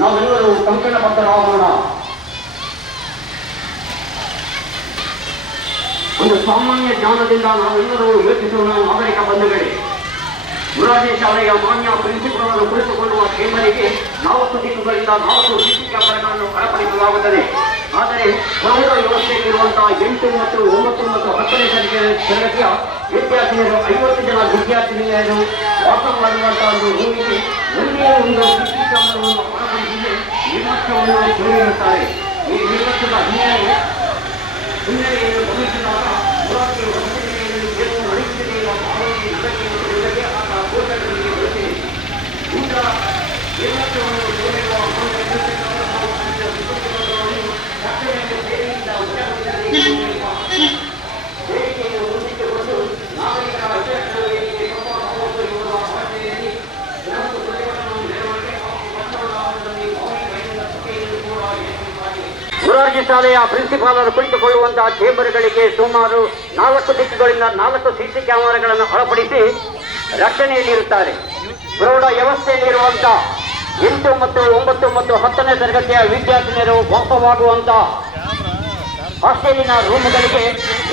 ನಾವೆಲ್ಲರೂ ಕಂಕಣಬದ್ಧರಾಗೋಣ ಒಂದು ಸಾಮಾನ್ಯ ಜ್ಞಾನದಿಂದ ನಾವೆಲ್ಲರೂ ಯೋಚಿಸೋಣ, ನಾಗರಿಕ ಬಂಧುಗಳೇ. ಗುರಾಜಿ ಶಾಲೆಯ ಮಾನ್ಯ ಪ್ರಿನ್ಸಿಪಲ್ ಅನ್ನು ಕುಳಿತುಕೊಳ್ಳುವ ಕೇಂದ್ರಿಗೆ ನಾಲ್ಕು ದಿಕ್ಕುಗಳಿಂದ ನಾಲ್ಕು ಶಿಕ್ಷಕರಗಳನ್ನು ಒಳಪಡಿಸಲಾಗುತ್ತದೆ ಆದರೆ ಪ್ರೌಢ ವ್ಯವಸ್ಥೆಯಲ್ಲಿರುವಂತಹ ಎಂಟು ಮತ್ತು ಒಂಬತ್ತು ಮತ್ತು ಹತ್ತನೇ ತರಗತಿ ತರಗತಿಯ ವಿದ್ಯಾರ್ಥಿನಿಯರು ಐವತ್ತು ಜನ ವಿದ್ಯಾರ್ಥಿನಿಯರು ವಾಸ ಮಾಡುವಂತಹ ಒಂದು ರೂಮಿಗೆ ಒಂದೇ ಒಂದು ಸಿಸಿ ಕ್ಯಾಮರಾವನ್ನು ಅಳವಡಿಸಿ ನಿರ್ಲಕ್ಷ್ಯವನ್ನು ತೋರಿರುತ್ತಾರೆ ಈ ನಿರ್ಲಕ್ಷ್ಯದ ಹಿನ್ನೆಲೆ ಹಿನ್ನೆಲೆಯನ್ನು ಗಮನಿಸಿದಾಗ ಮುರಾರ್ಜಿ ವಸತಿಯಲ್ಲಿ ಏನು ನಡೆಯುತ್ತಿದೆ ಎಂಬ ಭಾವನೆ ನನಗೆ ಮತ್ತು ನಿಮಗೆ ಆತ ಪೋಷಕರಿಗೆ ಬರುತ್ತಿದೆ ಇಂಥ ನಿರ್ಲಕ್ಷ್ಯವನ್ನು ತೋರಿರುವ ಒಂದು ನಿರ್ಲಕ್ಷ್ಯವನ್ನು ವಿದ್ಯುತ್ಗಳನ್ನು ರಕ್ಷಣೆಯನ್ನು ಮುರಾರ್ಜಿ ಶಾಲೆಯ ಪ್ರಿನ್ಸಿಪಾಲರು ಕುಳಿತುಕೊಳ್ಳುವಂತಹ ಚೇಂಬರ್ಗಳಿಗೆ ಸುಮಾರು ನಾಲ್ಕು ದಿಕ್ಕುಗಳಿಂದ ನಾಲ್ಕು ಸಿಸಿ ಕ್ಯಾಮೆರಾಗಳನ್ನು ಅಳವಡಿಸಿ ರಕ್ಷಣೆಯಲ್ಲಿರುತ್ತಾರೆ ಪ್ರೌಢ ವ್ಯವಸ್ಥೆಯಲ್ಲಿರುವಂತಹ ಎಂಟು ಮತ್ತು ಒಂಬತ್ತು ಮತ್ತು ಹತ್ತನೇ ತರಗತಿಯ ವಿದ್ಯಾರ್ಥಿನಿಯರು ವಾಸವಾಗುವಂತಹ ಹಾಸ್ಟೆಲಿನ ರೂಮ್ಗಳಿಗೆ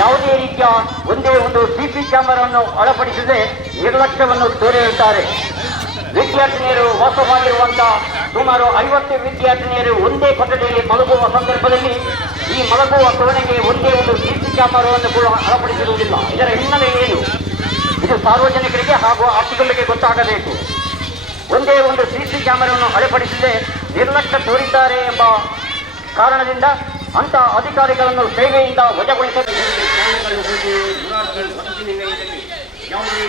ಯಾವುದೇ ರೀತಿಯ ಒಂದೇ ಒಂದು ಸಿಸಿ ಕ್ಯಾಮೆರಾವನ್ನು ಅಳಪಡಿಸದೆ ನಿರ್ಲಕ್ಷ್ಯವನ್ನು ತೋರಿರುತ್ತಾರೆ. ವಿದ್ಯಾರ್ಥಿನಿಯರು ವಾಸವಾಗಿರುವಂತಹ ಸುಮಾರು ಐವತ್ತು ವಿದ್ಯಾರ್ಥಿನಿಯರು ಒಂದೇ ಕೊಠಡಿಯಲ್ಲಿ ಮಲಗುವ ಸಂದರ್ಭದಲ್ಲಿ ಈ ಮಲಗುವ ಕೋಣೆಗೆ ಒಂದೇ ಒಂದು ಸಿಸಿ ಕ್ಯಾಮರಾವನ್ನು ಕೂಡ ಅಳವಡಿಸಿರುವುದಿಲ್ಲ. ಇದರ ಹಿನ್ನೆಲೆ ಏನು? ಇದು ಸಾರ್ವಜನಿಕರಿಗೆ ಹಾಗೂ ಆಸ್ತಿಗಳಿಗೆ ಗೊತ್ತಾಗಬೇಕು. ಒಂದೇ ಒಂದು ಸಿಸಿ ಕ್ಯಾಮರಾವನ್ನು ಅಳವಡಿಸದೆ ನಿರ್ಲಕ್ಷ್ಯ ತೋರಿದ್ದಾರೆ ಎಂಬ ಕಾರಣದಿಂದ ಅಂತ ಅಧಿಕಾರಿಗಳನ್ನು ಸೇವೆಯಿಂದ ವಜಾಗೊಳಿಸಬೇಕು. ಯಾವುದೇ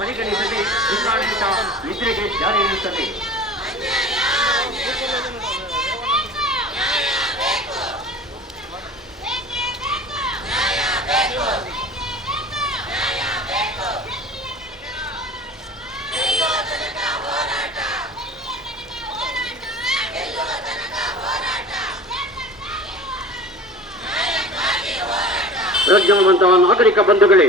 ಪರಿಗಣಿಸದೆ ಜಿಲ್ಲಾಡಳಿತ ನಿದ್ರೆಗೆ ಜಾರಿ ಇರುತ್ತದೆ ಪ್ರಜ್ಞಾವಂತ ನಾಗರಿಕ ಬಂಧುಗಳೇ